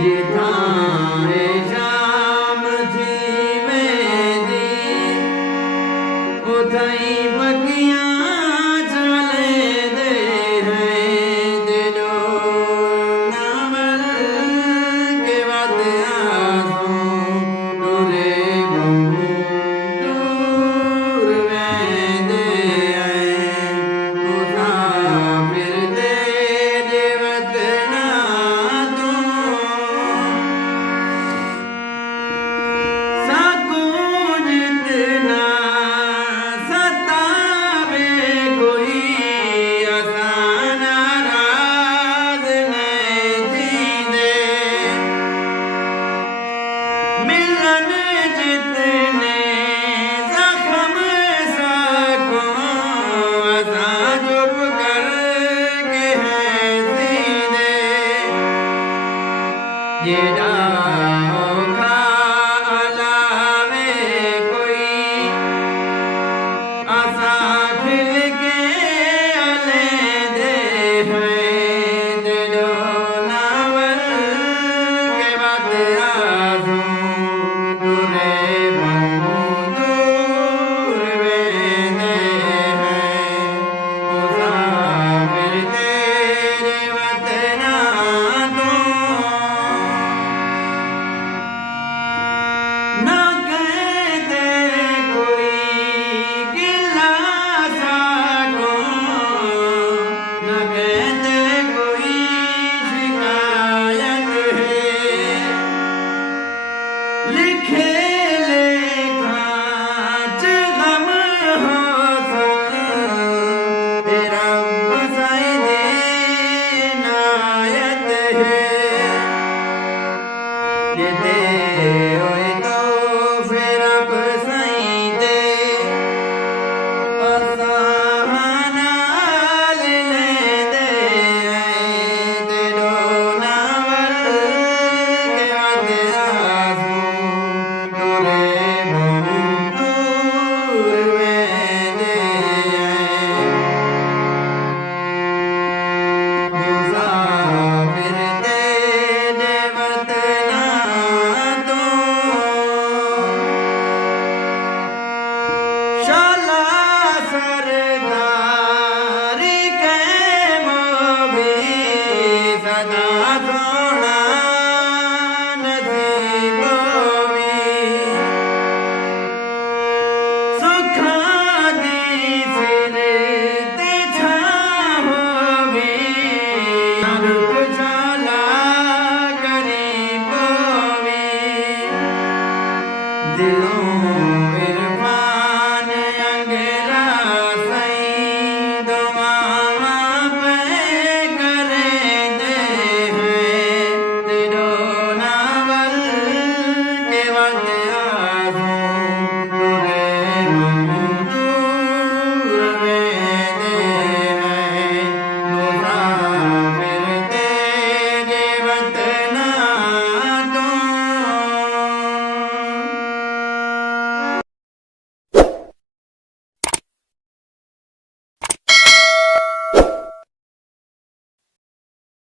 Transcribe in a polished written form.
ये थाए शाम थी मेरी उथई बगियां चले दे हैं दिलो नावल के बाद आसों टूरे दूर वेंदे हैं मुसाफिर तेरे वतना तो सकूं जितना सतावे कोई आसान राज नहीं जींदे मिलन जितने जख्म सको असां चुप करके हैं सीने जेड़ा औखा अलावे कोई असां खिल के अले दे हैं दिलो नावल के बाद आसों टूरे दूर वेंदे हैं मुसाफिर तेरे वतना तो ना कहते कोई गिला सको ना कहते कोई शिकायत है लिखे लेखा च गम हो तेरा बसाई दे नायत है ये